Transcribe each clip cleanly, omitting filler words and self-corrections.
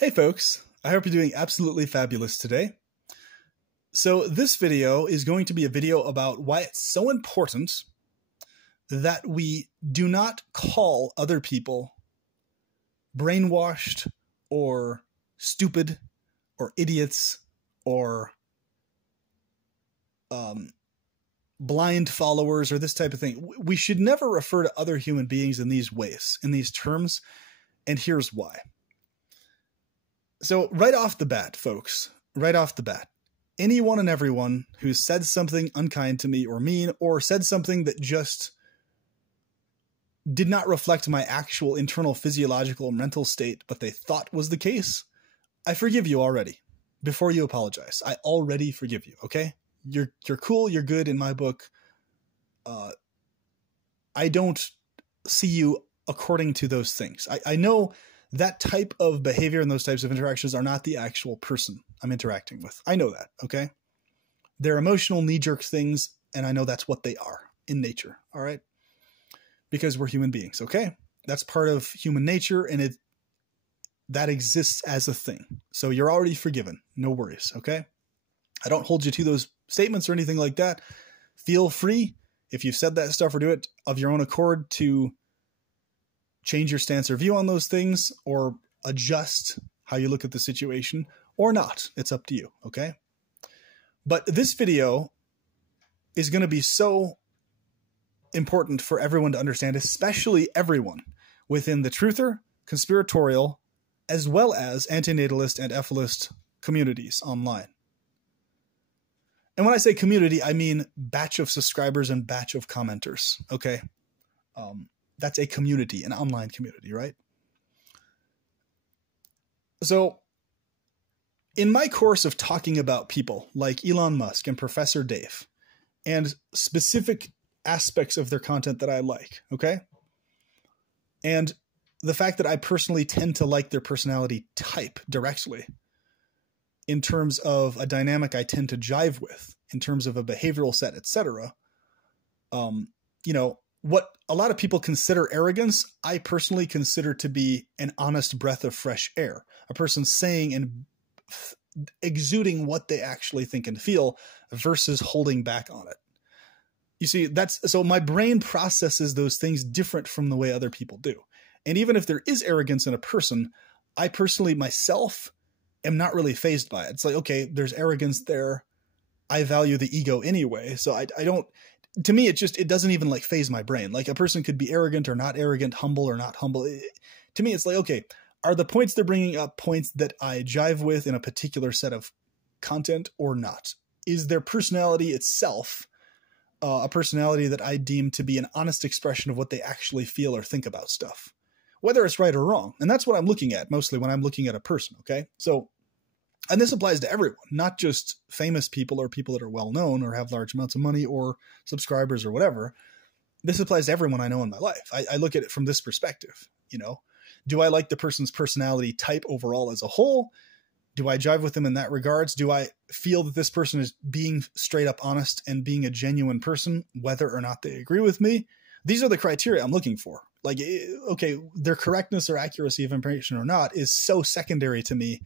Hey folks, I hope you're doing absolutely fabulous today. So this video is going to be a video about why it's so important that we do not call other people brainwashed or stupid or idiots or blind followers or this type of thing. We should never refer to other human beings in these ways, in these terms, and here's why. So right off the bat, folks, right off the bat, anyone and everyone who said something unkind to me or mean, or said something that just did not reflect my actual internal physiological mental state, but they thought was the case, I forgive you already. Before you apologize, I already forgive you, okay? You're cool, you're good in my book. I don't see you according to those things. I know that type of behavior and those types of interactions are not the actual person I'm interacting with. I know that, okay? They're emotional knee-jerk things, and I know that's what they are in nature, all right? Because we're human beings, okay? That's part of human nature, and that exists as a thing. So you're already forgiven. No worries, okay? I don't hold you to those statements or anything like that. Feel free, if you've said that stuff or do it of your own accord, to change your stance or view on those things or adjust how you look at the situation or not. It's up to you, okay? But this video is going to be so important for everyone to understand, especially everyone within the truther, conspiratorial, as well as antinatalist and ethicist communities online. And when I say community, I mean batch of subscribers and batch of commenters, okay? That's a community, an online community, right? So in my course of talking about people like Elon Musk and Professor Dave and specific aspects of their content that I like, okay? And the fact that I personally tend to like their personality type directly in terms of a dynamic I tend to jive with, in terms of a behavioral set, etc. You know, what a lot of people consider arrogance, I personally consider to be an honest breath of fresh air. A person saying and exuding what they actually think and feel versus holding back on it. You see, so my brain processes those things different from the way other people do. And even if there is arrogance in a person, I personally myself am not really fazed by it. It's like, okay, there's arrogance there. I value the ego anyway. So I don't, to me, it doesn't even like phase my brain. Like a person could be arrogant or not arrogant, humble or not humble. To me, it's like, okay, are the points they're bringing up points that I jive with in a particular set of content or not? Is their personality itself a personality that I deem to be an honest expression of what they actually feel or think about stuff, whether it's right or wrong? And that's what I'm looking at mostly when I'm looking at a person, okay? So, and this applies to everyone, not just famous people or people that are well known or have large amounts of money or subscribers or whatever. This applies to everyone I know in my life. I look at it from this perspective, you know. Do I like the person's personality type overall as a whole? Do I jive with them in that regards? Do I feel that this person is being straight up honest and being a genuine person, whether or not they agree with me? These are the criteria I'm looking for. Like, okay, their correctness or accuracy of information or not is so secondary to me.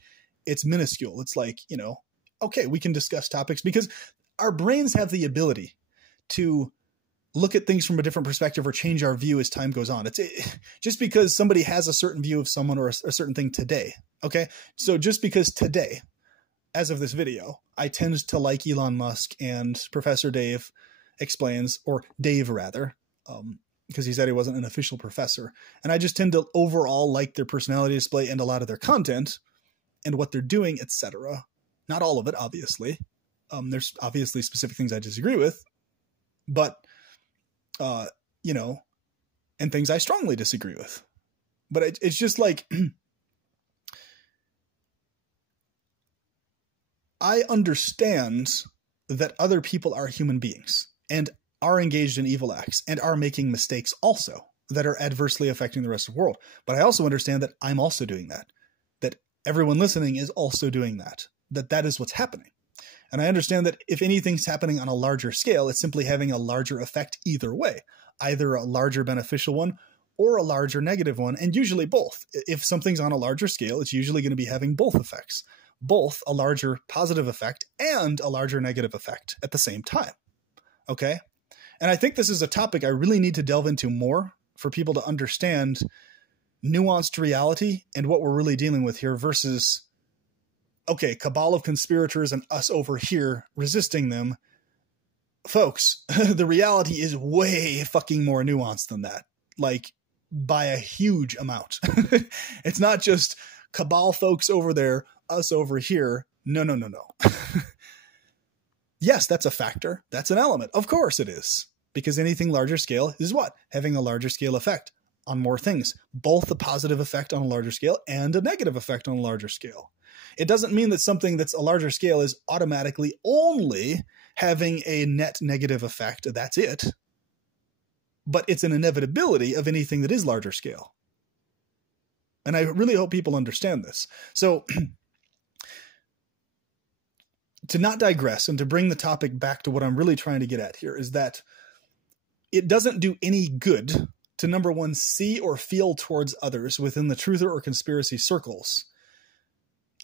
It's minuscule. It's like, you know, okay, we can discuss topics because our brains have the ability to look at things from a different perspective or change our view as time goes on. It's just because somebody has a certain view of someone or a certain thing today. Okay. So just because today, as of this video, I tend to like Elon Musk and Professor Dave explains, or Dave rather, because he said he wasn't an official professor. And I just tend to overall like their personality display and a lot of their content and what they're doing, etc. Not all of it, obviously. There's obviously specific things I disagree with, but, you know, and things I strongly disagree with. But it's just like, I understand that other people are human beings and are engaged in evil acts and are making mistakes also that are adversely affecting the rest of the world. But I also understand that I'm also doing that everyone listening is also doing that is what's happening. And I understand that if anything's happening on a larger scale, it's simply having a larger effect either way, either a larger beneficial one or a larger negative one, and usually both. If something's on a larger scale, it's usually going to be having both effects, both a larger positive effect and a larger negative effect at the same time. Okay? And I think this is a topic I really need to delve into more for people to understand nuanced reality and what we're really dealing with here versus, okay, cabal of conspirators and us over here resisting them. Folks, the reality is way fucking more nuanced than that. Like, by a huge amount. It's not just cabal folks over there, us over here. No. Yes, that's a factor. That's an element. Of course it is. Because anything larger scale is what? Having a larger scale effect on more things. Both a positive effect on a larger scale and a negative effect on a larger scale. It doesn't mean that something that's a larger scale is automatically only having a net negative effect. That's it. But it's an inevitability of anything that is larger scale. And I really hope people understand this. So to not digress and to bring the topic back to what I'm really trying to get at here is that it doesn't do any good to, number one, see or feel towards others within the truther or conspiracy circles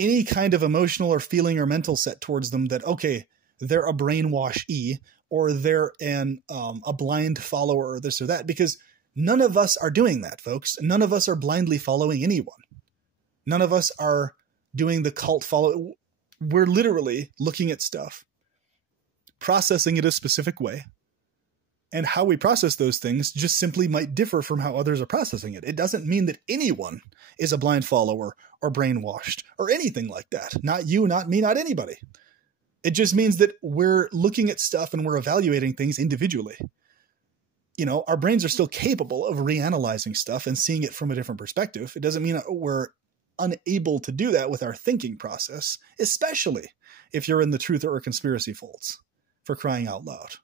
any kind of emotional or feeling or mental set towards them that, okay, they're a brainwash-y or they're a blind follower or this or that, because none of us are doing that, folks. None of us are blindly following anyone. None of us are doing the cult follow. We're literally looking at stuff, processing it a specific way, and how we process those things just simply might differ from how others are processing it. It doesn't mean that anyone is a blind follower or brainwashed or anything like that. Not you, not me, not anybody. It just means that we're looking at stuff and we're evaluating things individually. You know, our brains are still capable of reanalyzing stuff and seeing it from a different perspective. It doesn't mean we're unable to do that with our thinking process, especially if you're in the truth or conspiracy folds, for crying out loud.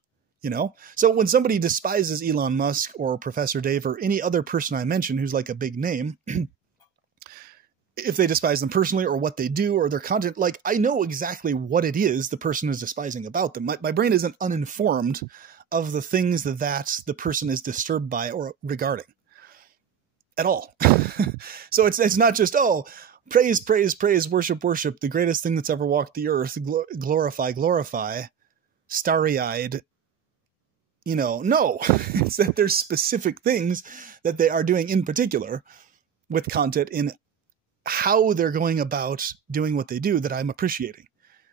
You know, so when somebody despises Elon Musk or Professor Dave or any other person I mentioned who's like a big name, if they despise them personally or what they do or their content, like, I know exactly what it is the person is despising about them. My brain isn't uninformed of the things that the person is disturbed by or regarding at all. So it's not just, oh, praise, praise, praise, worship, worship, the greatest thing that's ever walked the earth, glorify, glorify, starry-eyed. You know, no, it's that there's specific things that they are doing in particular with content in how they're going about doing what they do that I'm appreciating.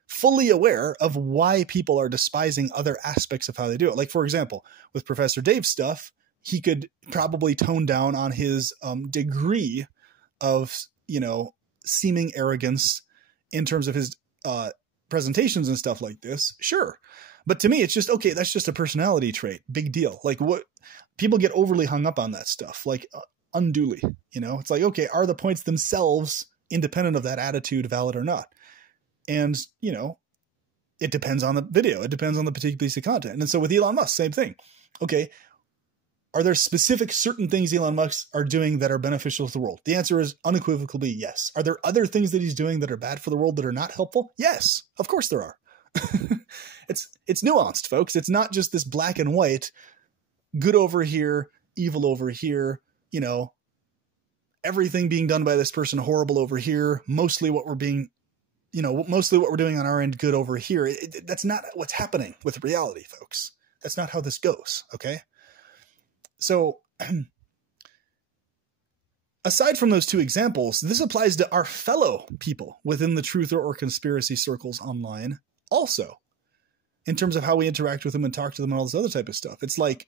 Fully aware of why people are despising other aspects of how they do it. Like, for example, with Professor Dave's stuff, he could probably tone down on his degree of, you know, seeming arrogance in terms of his presentations and stuff like this. Sure. But to me, it's just, okay, that's just a personality trait. Big deal. Like, what people get overly hung up on that stuff, like unduly, you know, it's like, okay, are the points themselves independent of that attitude valid or not? And, you know, it depends on the video. It depends on the particular piece of content. And so with Elon Musk, same thing. Okay. Are there specific certain things Elon Musk are doing that are beneficial to the world? The answer is unequivocally yes. Are there other things that he's doing that are bad for the world that are not helpful? Yes, of course there are. It's nuanced, folks. It's not just this black and white, good over here, evil over here, you know, everything being done by this person horrible over here, mostly what we're doing on our end good over here. That's not what's happening with reality, folks. That's not how this goes, okay? So aside from those two examples, this applies to our fellow people within the truth or conspiracy circles online also, in terms of how we interact with them and talk to them and all this other type of stuff. It's like,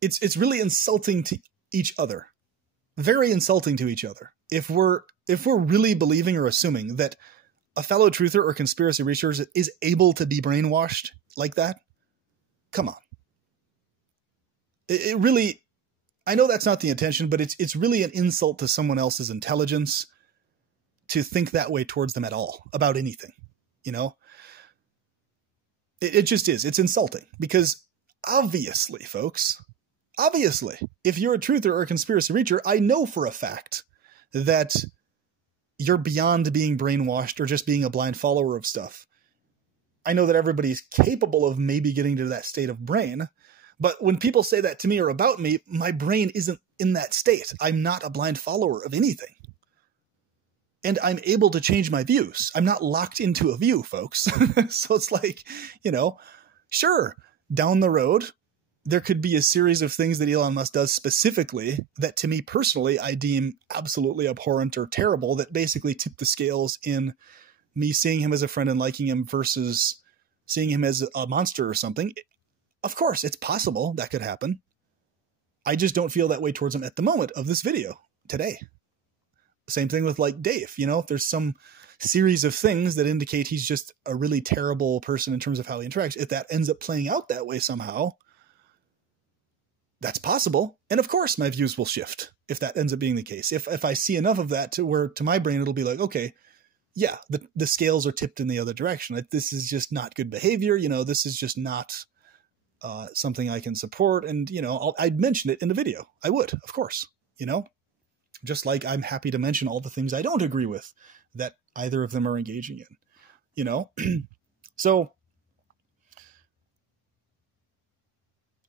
it's really insulting to each other, very insulting to each other. If we're really believing or assuming that a fellow truther or conspiracy researcher is able to be brainwashed like that, come on. It really, I know that's not the intention, but it's really an insult to someone else's intelligence to think that way towards them at all about anything, you know? It just is. It's insulting because obviously, folks, obviously, if you're a truther or a conspiracy reacher, I know for a fact that you're beyond being brainwashed or just being a blind follower of stuff. I know that everybody's capable of maybe getting to that state of brain, But when people say that to me or about me, my brain isn't in that state. I'm not a blind follower of anything. And I'm able to change my views. I'm not locked into a view, folks. So it's like, sure, down the road, there could be a series of things that Elon Musk does specifically that to me personally, I deem absolutely abhorrent or terrible, that basically tip the scales in me seeing him as a friend and liking him versus seeing him as a monster or something. Of course, it's possible that could happen. I just don't feel that way towards him at the moment of this video today. Same thing with like Dave, if there's some series of things that indicate he's just a really terrible person in terms of how he interacts. If that ends up playing out that way somehow, that's possible. And of course my views will shift if that ends up being the case. If I see enough of that to where to my brain, it'll be like, okay, yeah, the scales are tipped in the other direction. Like, this is just not good behavior. This is just not something I can support. And, I'd mention it in the video. I would, of course, just like I'm happy to mention all the things I don't agree with that either of them are engaging in, So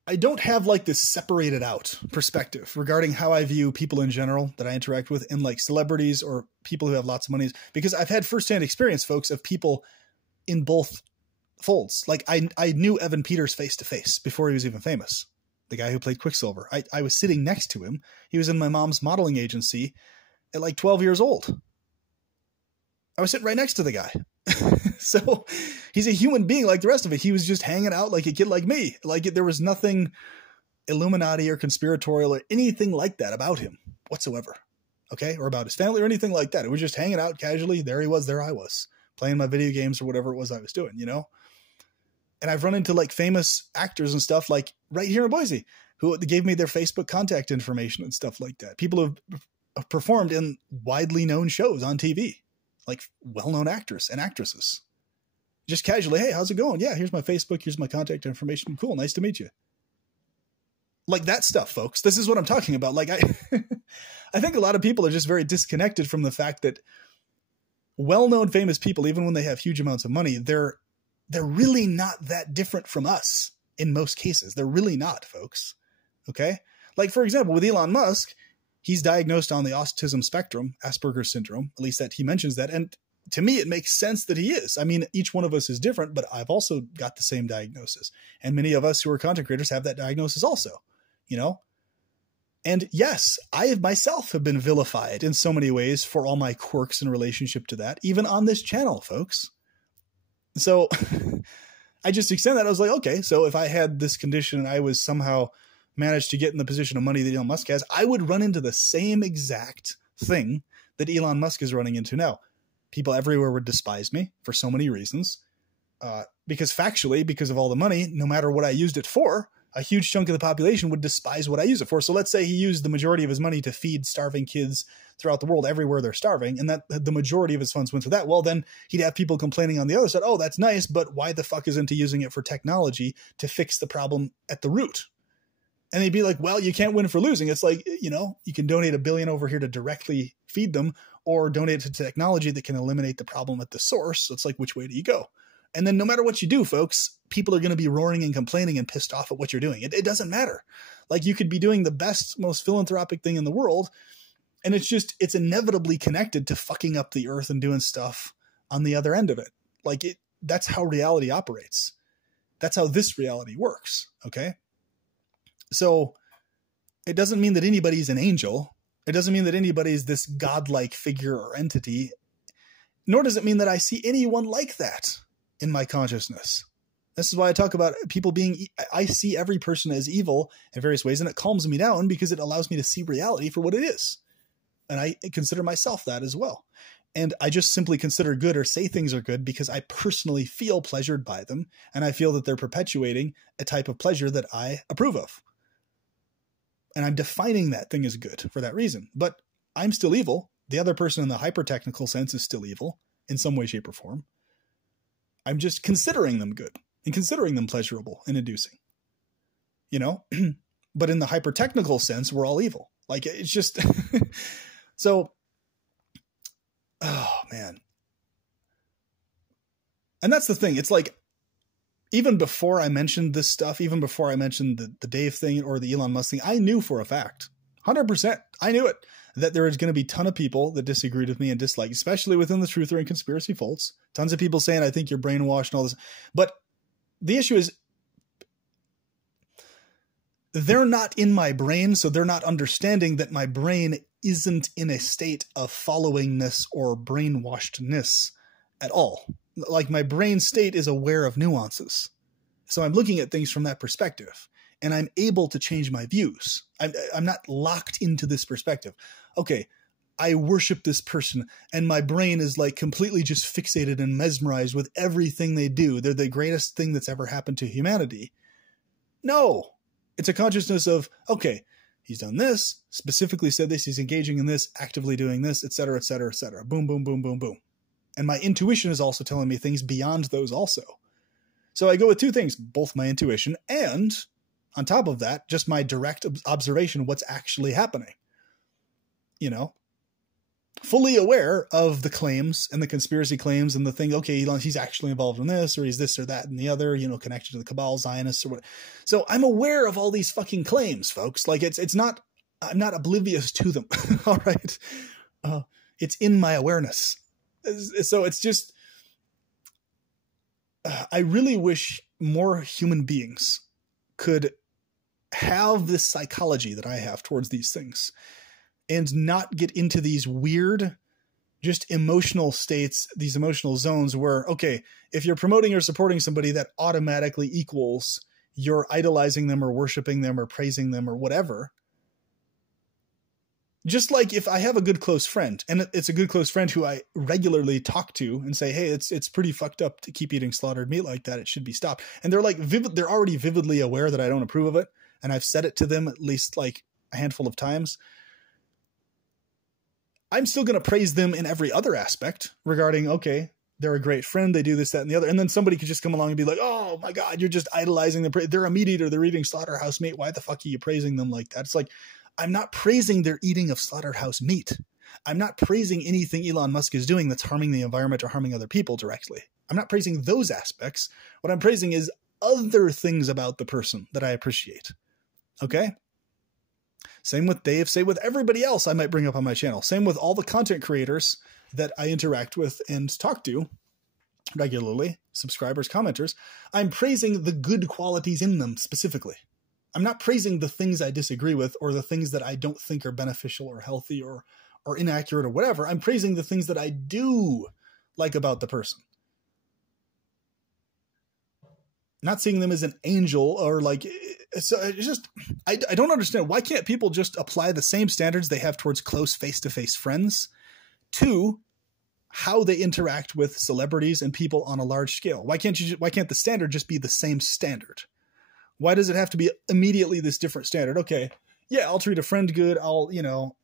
I don't have like this separated out perspective regarding how I view people in general that I interact with, and like celebrities or people who have lots of money, because I've had firsthand experience, folks, of people in both folds. Like I knew Evan Peters face to face before he was even famous. The guy who played Quicksilver. I was sitting next to him. He was in my mom's modeling agency at like 12 years old. I was sitting right next to the guy. So he's a human being like the rest of it. He was just hanging out like a kid like me. Like there was nothing Illuminati or conspiratorial or anything like that about him whatsoever. Okay. Or about his family or anything like that. It was just hanging out casually. There he was. There I was playing my video games or whatever it was I was doing, And I've run into like famous actors and stuff like right here in Boise who gave me their Facebook contact information and stuff like that. People who have performed in widely known shows on TV, like well-known actors and actresses. Just casually, hey, how's it going? Yeah, here's my Facebook. Here's my contact information. Cool. Nice to meet you. Like that stuff, folks. This is what I'm talking about. Like I think a lot of people are just very disconnected from the fact that well-known famous people, even when they have huge amounts of money, they're really not that different from us in most cases. They're really not, folks. Okay? Like, for example, with Elon Musk, he's diagnosed on the autism spectrum, Asperger's syndrome, at least that he mentions that. And to me, it makes sense that he is. I mean, each one of us is different, but I've also got the same diagnosis. And many of us who are content creators have that diagnosis also, And yes, I myself have been vilified in so many ways for all my quirks in relationship to that, even on this channel, folks. So I just extend that. I was like, okay, so if I had this condition and I was somehow managed to get in the position of money that Elon Musk has, I would run into the same exact thing that Elon Musk is running into now. People everywhere would despise me for so many reasons. Because factually, because of all the money, no matter what I used it for, a huge chunk of the population would despise what I use it for. So let's say he used the majority of his money to feed starving kids throughout the world, everywhere they're starving, and that the majority of his funds went to that. Well, then he'd have people complaining on the other side, oh, that's nice, but why the fuck isn't he using it for technology to fix the problem at the root? And they'd be like, well, you can't win for losing. It's like, you can donate $1 billion over here to directly feed them, or donate to technology that can eliminate the problem at the source. So it's like, which way do you go? And then no matter what you do, folks, people are going to be roaring and complaining and pissed off at what you're doing. It doesn't matter. Like you could be doing the best, most philanthropic thing in the world, and it's inevitably connected to fucking up the earth and doing stuff on the other end of it. Like that's how reality operates. That's how this reality works. Okay. So it doesn't mean that anybody's an angel. It doesn't mean that anybody's this godlike figure or entity, nor does it mean that I see anyone like that in my consciousness. This is why I talk about people I see every person as evil in various ways, and it calms me down because it allows me to see reality for what it is. And I consider myself that as well. And I just simply consider good or say things are good because I personally feel pleasured by them. And I feel that they're perpetuating a type of pleasure that I approve of. And I'm defining that thing as good for that reason. But I'm still evil. The other person in the hyper-technical sense is still evil in some way, shape, or form. I'm just considering them good and considering them pleasurable and inducing, but in the hyper-technical sense, we're all evil. Like it's just, so, oh man. And that's the thing. It's like, even before I mentioned this stuff, even before I mentioned the Dave thing or the Elon Musk thing, I knew for a fact, 100%, I knew it, that there was going to be a ton of people that disagreed with me and disliked, especially within the truther and conspiracy folds. Tons of people saying, I think you're brainwashed and all this. But the issue is, they're not in my brain, so they're not understanding that my brain isn't in a state of followingness or brainwashedness at all. Like, my brain state is aware of nuances. So I'm looking at things from that perspective, and I'm able to change my views. I'm not locked into this perspective. Okay, I worship this person, and my brain is like completely just fixated and mesmerized with everything they do. They're the greatest thing that's ever happened to humanity. No. It's a consciousness of, okay, he's done this, specifically said this, he's engaging in this, actively doing this, et cetera, et cetera, et cetera. Boom, boom, boom, boom, boom. And my intuition is also telling me things beyond those also. So I go with two things, both my intuition and, on top of that, just my direct observation of what's actually happening. You know? Fully aware of the claims and the conspiracy claims and the thing, okay, he's actually involved in this, or he's this or that and the other, you know, connected to the cabal, Zionists or what. So I'm aware of all these fucking claims, folks. Like, it's not, I'm not oblivious to them. All right. It's in my awareness. So it's just, I really wish more human beings could have this psychology that I have towards these things, and not get into these weird, just emotional states, these emotional zones where, okay, if you're promoting or supporting somebody, that automatically equals you're idolizing them or worshiping them or praising them or whatever. Just like if I have a good close friend, and it's a good close friend who I regularly talk to and say, hey, it's pretty fucked up to keep eating slaughtered meat like that. It should be stopped. And they're like, they're already vividly aware that I don't approve of it. And I've said it to them at least like a handful of times. I'm still going to praise them in every other aspect regarding, okay, they're a great friend, they do this, that, and the other. And then somebody could just come along and be like, oh my God, you're just idolizing them. They're a meat eater, they're eating slaughterhouse meat. Why the fuck are you praising them like that? It's like, I'm not praising their eating of slaughterhouse meat. I'm not praising anything Elon Musk is doing that's harming the environment or harming other people directly. I'm not praising those aspects. What I'm praising is other things about the person that I appreciate. Okay? Same with Dave, same with everybody else I might bring up on my channel. Same with all the content creators that I interact with and talk to regularly, subscribers, commenters. I'm praising the good qualities in them specifically. I'm not praising the things I disagree with or the things that I don't think are beneficial or healthy or inaccurate or whatever. I'm praising the things that I do like about the person. Not seeing them as an angel or like, so it's just, I don't understand. Why can't people just apply the same standards they have towards close face-to-face friends to how they interact with celebrities and people on a large scale? Why can't the standard just be the same standard? Why does it have to be immediately this different standard? Okay, yeah, I'll treat a friend good. I'll, you know,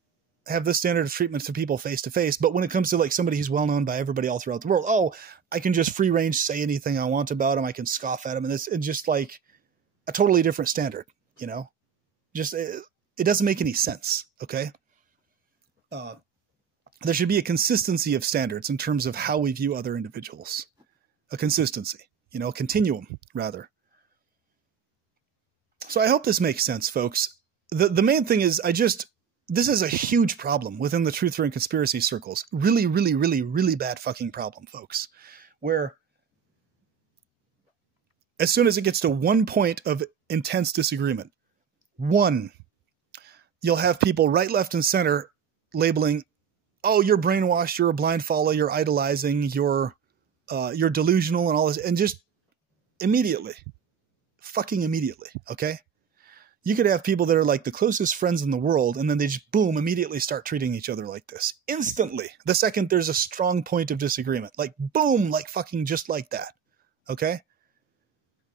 have this standard of treatment to people face to face. But when it comes to like somebody who's well known by everybody all throughout the world, oh, I can just free range say anything I want about them. I can scoff at them, and it's just like a totally different standard, you know, just, it doesn't make any sense. Okay. There should be a consistency of standards in terms of how we view other individuals, a consistency, you know, a continuum rather. So I hope this makes sense, folks. The main thing is this is a huge problem within the truther and conspiracy circles. Really, really, really, really bad fucking problem, folks, where as soon as it gets to one point of intense disagreement, you'll have people right, left, and center labeling, oh, you're brainwashed, you're a blind follower, you're idolizing, you're delusional and all this, and just fucking immediately, okay? You could have people that are like the closest friends in the world, and then they just, boom, immediately start treating each other like this. Instantly. The second there's a strong point of disagreement. Like, boom, like fucking just like that. Okay?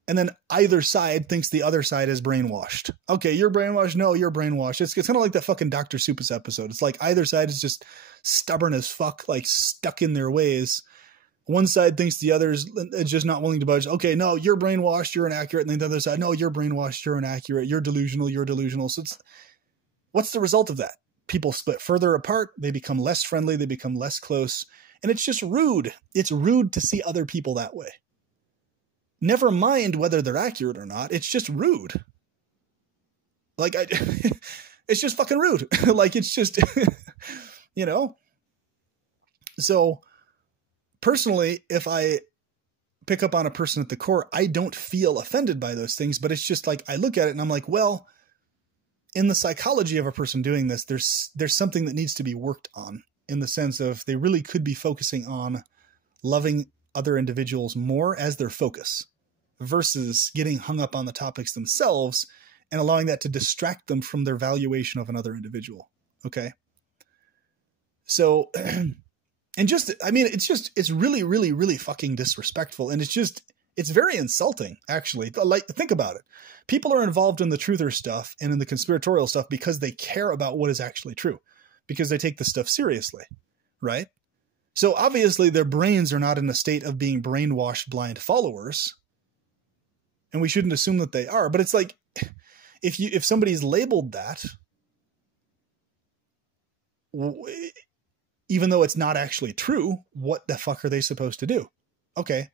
And then either side thinks the other side is brainwashed. Okay, you're brainwashed. No, you're brainwashed. It's kind of like that fucking Dr. Seuss episode. It's like either side is just stubborn as fuck, like stuck in their ways. One side thinks the other is just not willing to budge. Okay, no, you're brainwashed, you're inaccurate. And then the other side, no, you're brainwashed, you're inaccurate, you're delusional, you're delusional. So what's the result of that? People split further apart. They become less friendly. They become less close. And it's just rude. It's rude to see other people that way. Never mind whether they're accurate or not. It's just rude. Like, it's just fucking rude. Like, it's just, you know? So personally, if I pick up on a person at the core, I don't feel offended by those things, but it's just like, I look at it and I'm like, well, in the psychology of a person doing this, there's something that needs to be worked on, in the sense of they really could be focusing on loving other individuals more as their focus, versus getting hung up on the topics themselves and allowing that to distract them from their valuation of another individual. Okay. So, and just, I mean, it's really, really, really fucking disrespectful. And it's very insulting, actually. Like, think about it. People are involved in the truther stuff and in the conspiratorial stuff because they care about what is actually true, because they take this stuff seriously, right? So obviously their brains are not in a state of being brainwashed blind followers, and we shouldn't assume that they are. But it's like, if somebody's labeled that, even though it's not actually true, what the fuck are they supposed to do? Okay.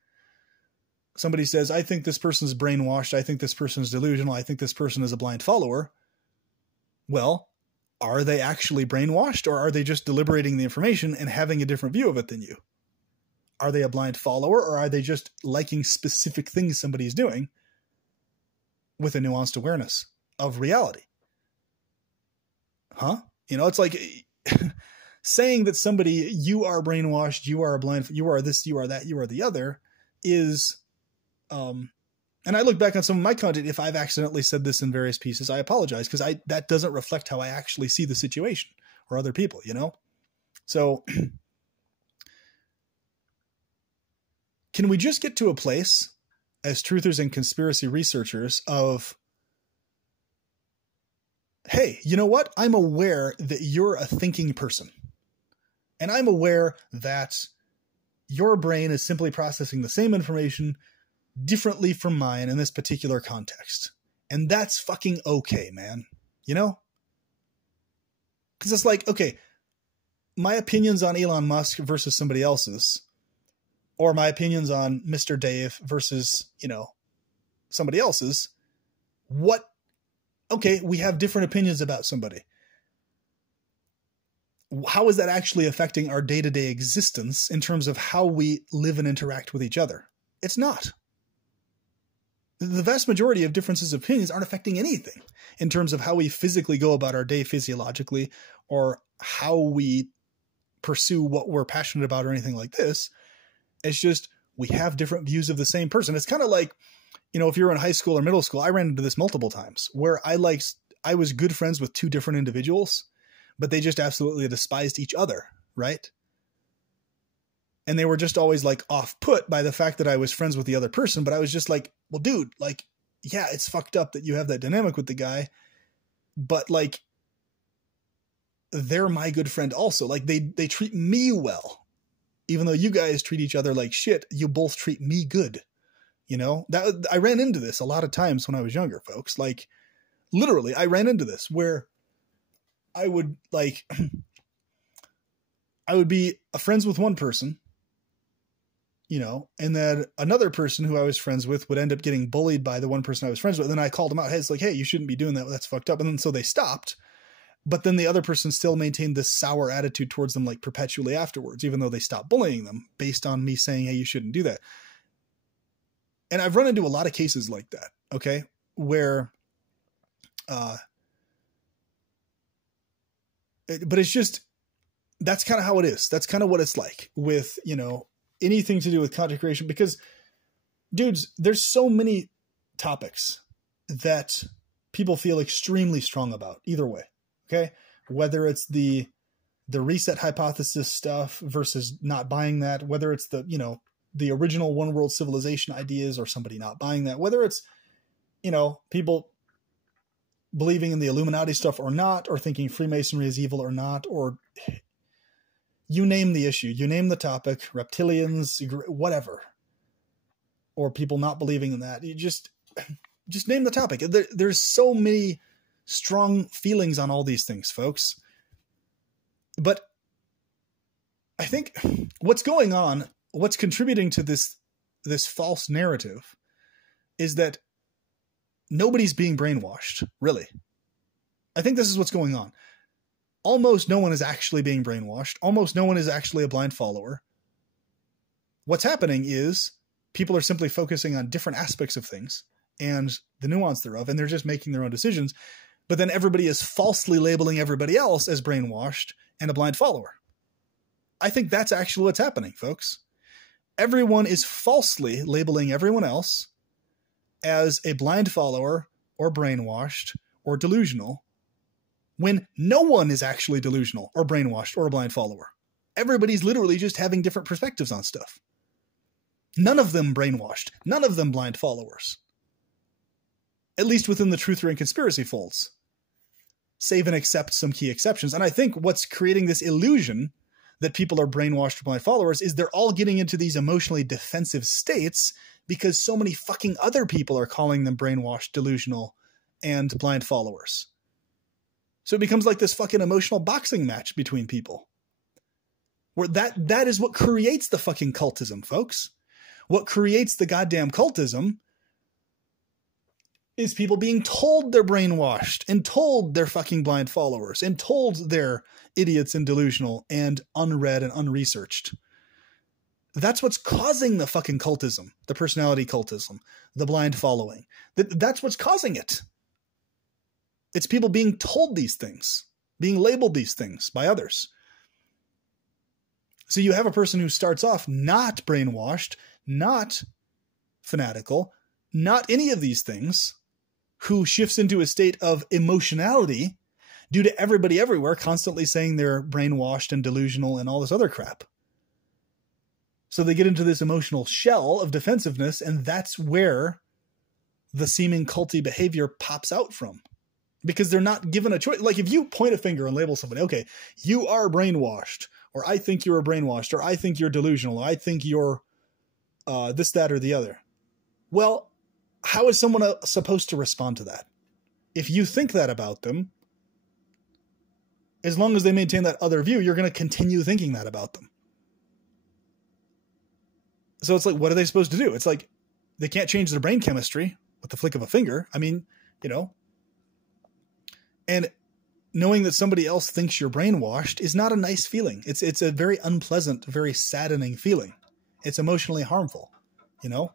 Somebody says, I think this person's brainwashed. I think this person's delusional. I think this person is a blind follower. Well, are they actually brainwashed, or are they just deliberating the information and having a different view of it than you? Are they a blind follower, or are they just liking specific things somebody's doing with a nuanced awareness of reality? Huh? You know, it's like saying that somebody, you are brainwashed, you are a blind, you are this, you are that, you are the other, is, and I look back on some of my content. If I've accidentally said this in various pieces, I apologize, because that doesn't reflect how I actually see the situation or other people, you know? So can we just get to a place as truthers and conspiracy researchers of, hey, you know what? I'm aware that you're a thinking person, and I'm aware that your brain is simply processing the same information differently from mine in this particular context. And that's fucking okay, man. You know? Because it's like, okay, my opinions on Elon Musk versus somebody else's, or my opinions on Mr. Dave versus, you know, somebody else's. Okay, we have different opinions about somebody. How is that actually affecting our day-to-day existence in terms of how we live and interact with each other? It's not. The vast majority of differences of opinions aren't affecting anything in terms of how we physically go about our day physiologically, or how we pursue what we're passionate about, or anything like this. It's just, we have different views of the same person. It's kind of like, you know, if you're in high school or middle school, I ran into this multiple times where I was good friends with two different individuals, but they just absolutely despised each other. Right. And they were just always like off put by the fact that I was friends with the other person. But I was just like, well, dude, like, yeah, it's fucked up that you have that dynamic with the guy, but like, they're my good friend also. Like, they treat me well, even though you guys treat each other like shit. You both treat me good. You know, that I ran into this a lot of times when I was younger, folks. Like, literally, I ran into this where I would like, I would be friends with one person, you know, and then another person who I was friends with would end up getting bullied by the one person I was friends with. And then I called them out. Hey, it's like, hey, you shouldn't be doing that. That's fucked up. And then so they stopped. But then the other person still maintained this sour attitude towards them, like perpetually afterwards, even though they stopped bullying them based on me saying, hey, you shouldn't do that. And I've run into a lot of cases like that. Okay. Where, but it's just, that's kind of how it is. That's kind of what it's like with, you know, anything to do with content creation, because dudes, there's so many topics that people feel extremely strong about either way. Okay. Whether it's the reset hypothesis stuff versus not buying that, whether it's the, you know, the original one world civilization ideas or somebody not buying that, whether it's, you know, people believing in the Illuminati stuff or not, or thinking Freemasonry is evil or not, or you name the issue, you name the topic, reptilians, whatever, or people not believing in that. You just name the topic. There's so many strong feelings on all these things, folks. But I think what's going on, what's contributing to this false narrative is that nobody's being brainwashed, really. I think this is what's going on. Almost no one is actually being brainwashed. Almost no one is actually a blind follower. What's happening is people are simply focusing on different aspects of things and the nuance thereof, and they're just making their own decisions. But then everybody is falsely labeling everybody else as brainwashed and a blind follower. I think that's actually what's happening, folks. Everyone is falsely labeling everyone else as a blind follower or brainwashed or delusional, when no one is actually delusional or brainwashed or a blind follower. Everybody's literally just having different perspectives on stuff. None of them brainwashed. None of them blind followers. At least within the truther and conspiracy folds. Save and except some key exceptions. And I think what's creating this illusion that people are brainwashed or blind followers is they're all getting into these emotionally defensive states because so many fucking other people are calling them brainwashed, delusional, and blind followers. So it becomes like this fucking emotional boxing match between people. Where that is what creates the fucking cultism, folks. What creates the goddamn cultism is people being told they're brainwashed and told they're fucking blind followers and told they're idiots and delusional and unread and unresearched. That's what's causing the fucking cultism, the personality cultism, the blind following. That's what's causing it. It's people being told these things, being labeled these things by others. So you have a person who starts off not brainwashed, not fanatical, not any of these things, who shifts into a state of emotionality due to everybody everywhere constantly saying they're brainwashed and delusional and all this other crap. So they get into this emotional shell of defensiveness, and that's where the seeming culty behavior pops out from. Because they're not given a choice. Like if you point a finger and label somebody, okay, you are brainwashed, or I think you're brainwashed, or I think you're delusional, or I think you're this, that, or the other. Well, how is someone supposed to respond to that? If you think that about them, as long as they maintain that other view, you're going to continue thinking that about them. So it's like, what are they supposed to do? It's like, they can't change their brain chemistry with the flick of a finger. I mean, you know, and knowing that somebody else thinks you're brainwashed is not a nice feeling. It's a very unpleasant, very saddening feeling. It's emotionally harmful, you know?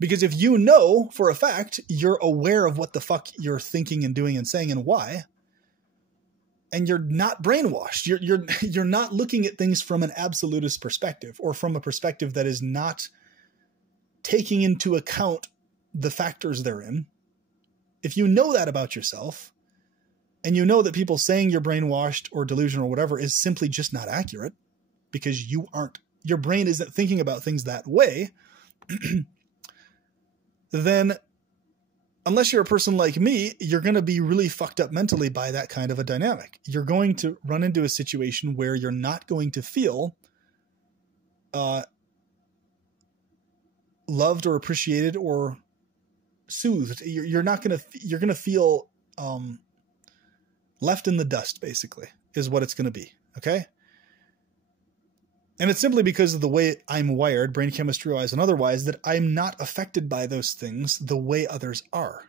Because if you know for a fact, you're aware of what the fuck you're thinking and doing and saying and why, and you're not brainwashed, you're not looking at things from an absolutist perspective or from a perspective that is not taking into account the factors therein. If you know that about yourself, and you know that people saying you're brainwashed or delusional or whatever is simply just not accurate because you aren't, your brain isn't thinking about things that way, then unless you're a person like me, you're going to be really fucked up mentally by that kind of a dynamic. You're going to run into a situation where you're not going to feel loved or appreciated or soothed. You're going to feel left in the dust, basically, is what it's going to be. Okay. And it's simply because of the way I'm wired, brain chemistry wise and otherwise, that I'm not affected by those things the way others are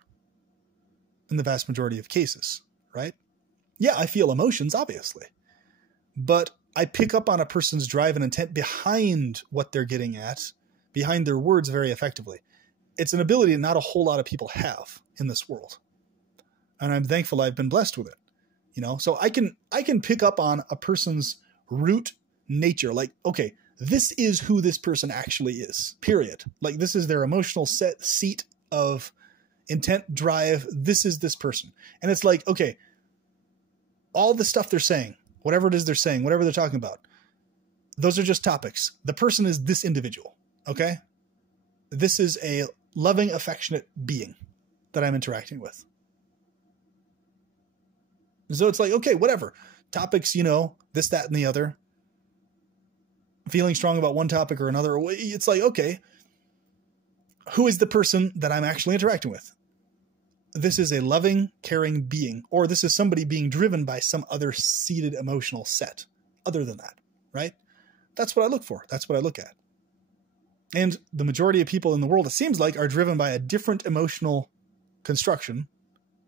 in the vast majority of cases, right? Yeah, I feel emotions, obviously, but I pick up on a person's drive and intent behind what they're getting at, behind their words very effectively. It's an ability that not a whole lot of people have in this world. And I'm thankful I've been blessed with it. You know, so I can pick up on a person's root nature. Like, okay, this is who this person actually is, period. Like, this is their emotional seat of intent, drive. This is this person. And it's like, okay, all the stuff they're saying, whatever it is they're saying, whatever they're talking about, those are just topics. The person is this individual. Okay. This is a loving, affectionate being that I'm interacting with. So it's like, okay, whatever. Topics, you know, this, that, and the other. Feeling strong about one topic or another. It's like, okay, who is the person that I'm actually interacting with? This is a loving, caring being, or this is somebody being driven by some other seated emotional set other than that, right? That's what I look for. That's what I look at. And the majority of people in the world, it seems like, are driven by a different emotional construction,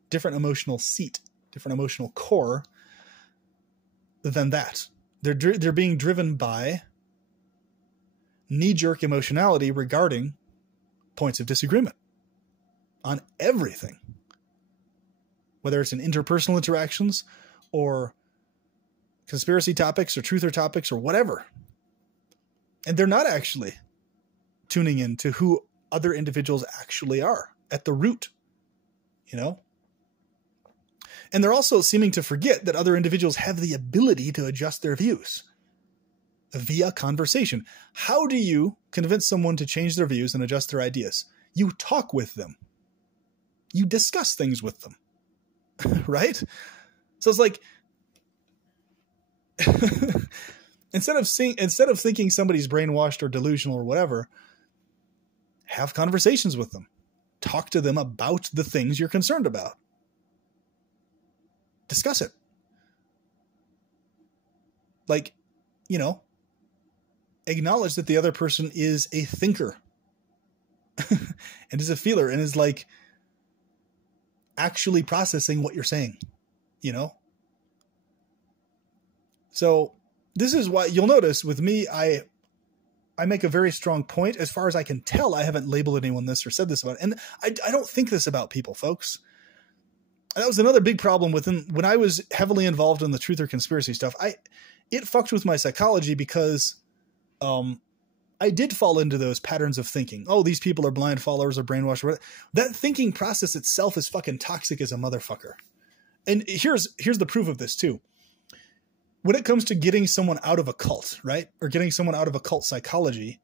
different emotional seat, different emotional core than that. They're being driven by knee-jerk emotionality regarding points of disagreement on everything, whether it's in interpersonal interactions or conspiracy topics or truther topics or whatever. And they're not actually tuning in to who other individuals actually are at the root, you know? And they're also seeming to forget that other individuals have the ability to adjust their views via conversation. How do you convince someone to change their views and adjust their ideas? You talk with them. You discuss things with them, right? So it's like, instead of thinking somebody's brainwashed or delusional or whatever, have conversations with them. Talk to them about the things you're concerned about. Discuss it. Like, you know, acknowledge that the other person is a thinker and is a feeler and is like actually processing what you're saying, you know? So this is why you'll notice with me, I make a very strong point. As far as I can tell, I haven't labeled anyone this or said this about it. And I don't think this about people, folks. And that was another big problem when I was heavily involved in the truth or conspiracy stuff. It fucked with my psychology because I did fall into those patterns of thinking. Oh, these people are blind followers or brainwashed. That thinking process itself is fucking toxic as a motherfucker. And here's the proof of this too. When it comes to getting someone out of a cult, right? Or getting someone out of a cult psychology,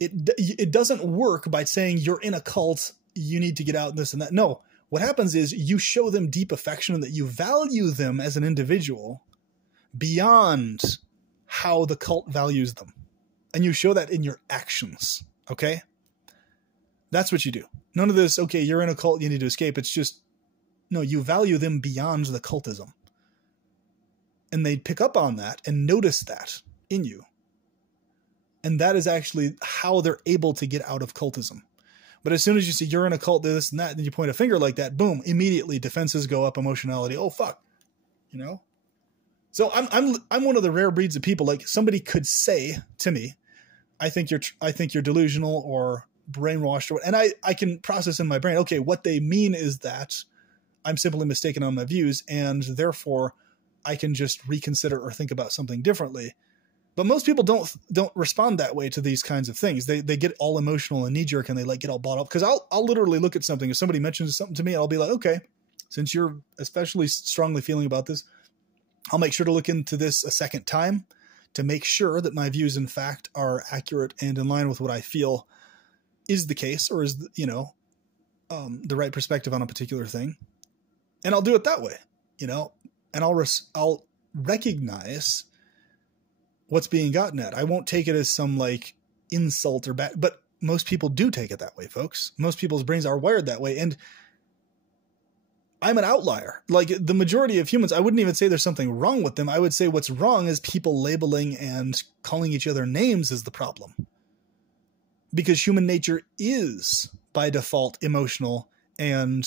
it doesn't work by saying you're in a cult, you need to get out, this and that. No, what happens is you show them deep affection and that you value them as an individual beyond how the cult values them. And you show that in your actions, okay? That's what you do. None of this, okay, you're in a cult, you need to escape. It's just, no, you value them beyond the cultism. And they pick up on that and notice that in you. And that is actually how they're able to get out of cultism. But as soon as you see you're in a cult, this and that, and you point a finger like that, boom, immediately defenses go up, emotionality. Oh, fuck. You know? So I'm one of the rare breeds of people, like somebody could say to me, I think you're delusional or brainwashed, and I can process in my brain, okay, what they mean is that I'm simply mistaken on my views, and therefore I can just reconsider or think about something differently. But most people don't respond that way to these kinds of things. They get all emotional and knee jerk and they like get all bought up. Because I'll literally look at something. If somebody mentions something to me, I'll be like, okay, since you're especially strongly feeling about this, I'll make sure to look into this a second time to make sure that my views, in fact, are accurate and in line with what I feel is the case, or is, the right perspective on a particular thing. And I'll do it that way, and I'll recognize what's being gotten at. I won't take it as some like insult or bad, but most people do take it that way, folks. Most people's brains are wired that way. And I'm an outlier. Like the majority of humans, I wouldn't even say there's something wrong with them. I would say what's wrong is people labeling and calling each other names is the problem. Because human nature is by default emotional and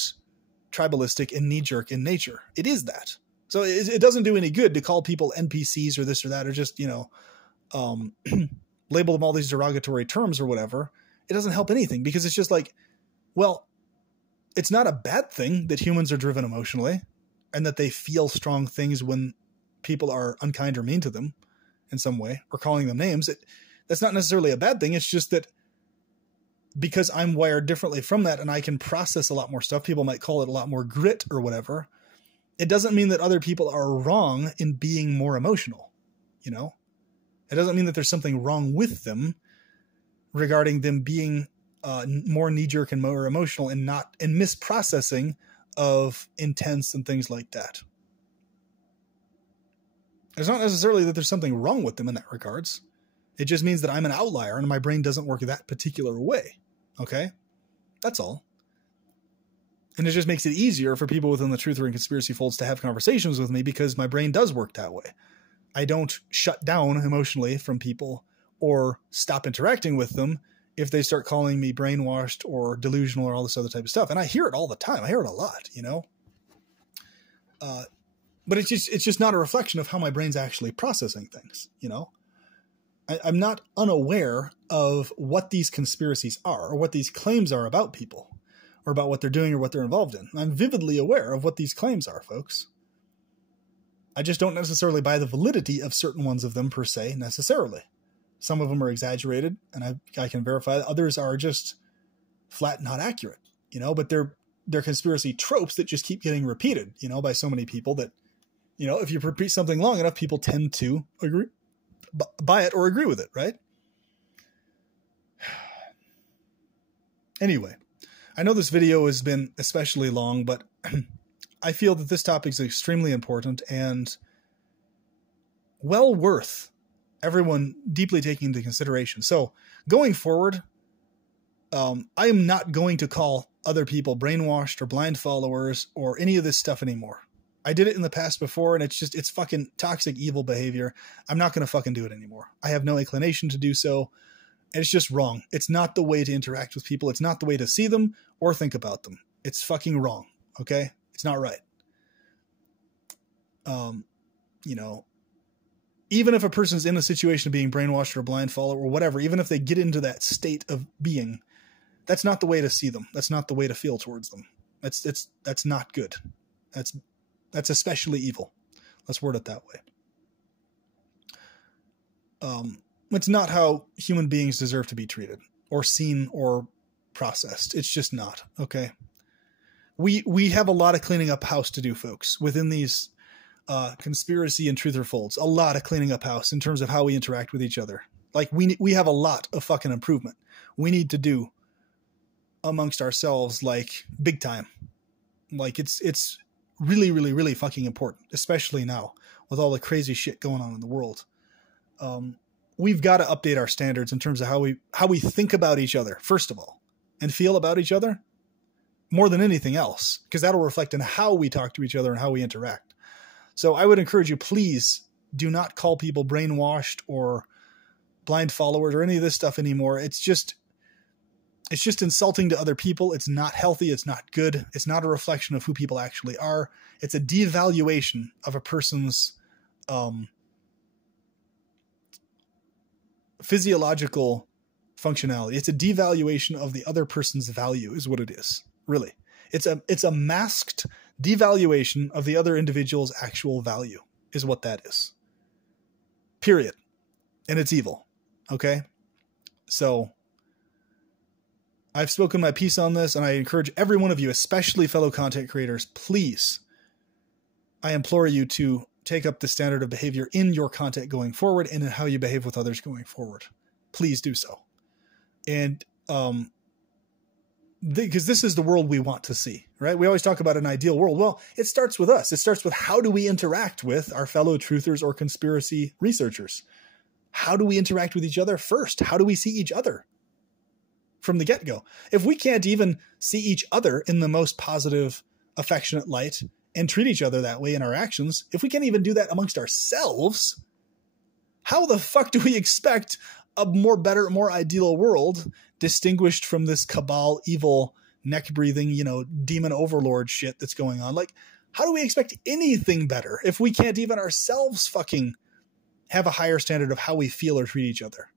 tribalistic and knee-jerk in nature. It is that. So it doesn't do any good to call people NPCs or this or that, or just, label them all these derogatory terms or whatever. It doesn't help anything, because it's just like, well, it's not a bad thing that humans are driven emotionally and that they feel strong things when people are unkind or mean to them in some way or calling them names. That's not necessarily a bad thing. It's just that because I'm wired differently from that and I can process a lot more stuff, people might call it a lot more grit or whatever. It doesn't mean that other people are wrong in being more emotional, It doesn't mean that there's something wrong with them regarding them being more knee-jerk and more emotional and misprocessing of intents and things like that. It's not necessarily that there's something wrong with them in that regards. It just means that I'm an outlier and my brain doesn't work that particular way. Okay? That's all. And it just makes it easier for people within the truth or in conspiracy folds to have conversations with me because my brain does work that way. I don't shut down emotionally from people or stop interacting with them if they start calling me brainwashed or delusional or all this other type of stuff. And I hear it all the time. I hear it a lot, you know? But it's just not a reflection of how my brain's actually processing things, you know? I'm not unaware of what these conspiracies are or what these claims are about people or about what they're doing or what they're involved in. I'm vividly aware of what these claims are, folks. I just don't necessarily buy the validity of certain ones of them per se necessarily. Some of them are exaggerated, and I can verify that. Others are just flat not accurate, you know, but they're conspiracy tropes that just keep getting repeated, you know, by so many people that, you know, if you repeat something long enough, people tend to agree, buy it or agree with it, right? Anyway, I know this video has been especially long, but I feel that this topic is extremely important and well worth everyone deeply taking into consideration. So going forward, I am not going to call other people brainwashed or blind followers or any of this stuff anymore. I did it in the past before, and it's fucking toxic, evil behavior. I'm not going to fucking do it anymore. I have no inclination to do so. And it's just wrong. It's not the way to interact with people. It's not the way to see them or think about them. It's fucking wrong. Okay? It's not right. You know, even if a person's in a situation of being brainwashed or a blind follower or whatever, even if they get into that state of being, that's not the way to see them. That's not the way to feel towards them. That's not good. That's especially evil. Let's word it that way. It's not how human beings deserve to be treated or seen or processed. It's just not. Okay. We have a lot of cleaning up house to do, folks, within these conspiracy and truther folds. A lot of cleaning up house in terms of how we interact with each other. Like we have a lot of fucking improvement we need to do amongst ourselves, like big time. Like it's really, really, really fucking important, especially now with all the crazy shit going on in the world. We've got to update our standards in terms of how we think about each other, first of all, and feel about each other more than anything else, because that'll reflect in how we talk to each other and how we interact. So I would encourage you, please do not call people brainwashed or blind followers or any of this stuff anymore. It's just insulting to other people. It's not healthy. It's not good. It's not a reflection of who people actually are. It's a devaluation of a person's physiological functionality. It's a devaluation of the other person's value is what it is. Really. It's a masked devaluation of the other individual's actual value is what that is. Period. And it's evil. Okay? So I've spoken my piece on this, and I encourage every one of you, especially fellow content creators, please, I implore you to take up the standard of behavior in your content going forward and in how you behave with others going forward. Please do so. And because this is the world we want to see, right? We always talk about an ideal world. Well, it starts with us. It starts with how do we interact with our fellow truthers or conspiracy researchers? How do we interact with each other first? How do we see each other from the get-go? If we can't even see each other in the most positive, affectionate light and treat each other that way in our actions, if we can't even do that amongst ourselves, how the fuck do we expect a more better, more ideal world distinguished from this cabal, evil, neck-breathing, demon overlord shit that's going on? Like, how do we expect anything better if we can't even ourselves fucking have a higher standard of how we feel or treat each other?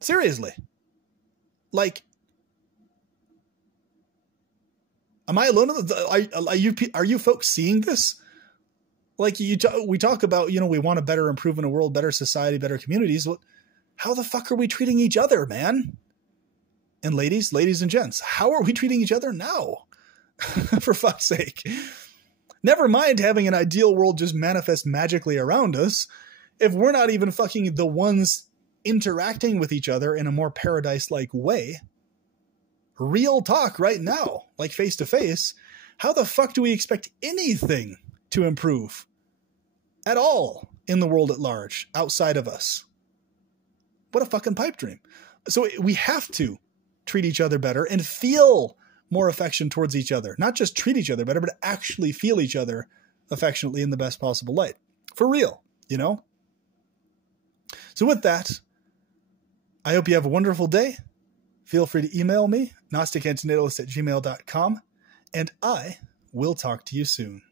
Seriously. Like, am I alone? Are you folks seeing this? Like we talk about, we want a better improvement of world, better society, better communities. How the fuck are we treating each other, man? And ladies and gents, how are we treating each other now? For fuck's sake. Never mind having an ideal world just manifest magically around us. If we're not even fucking the ones interacting with each other in a more paradise-like way, real talk right now, like face to face, how the fuck do we expect anything to improve at all in the world at large outside of us? What a fucking pipe dream. So we have to treat each other better and feel more affection towards each other. Not just treat each other better, but actually feel each other affectionately in the best possible light. For real, So with that, I hope you have a wonderful day. Feel free to email me, gnosticantinatalist@gmail.com, and I will talk to you soon.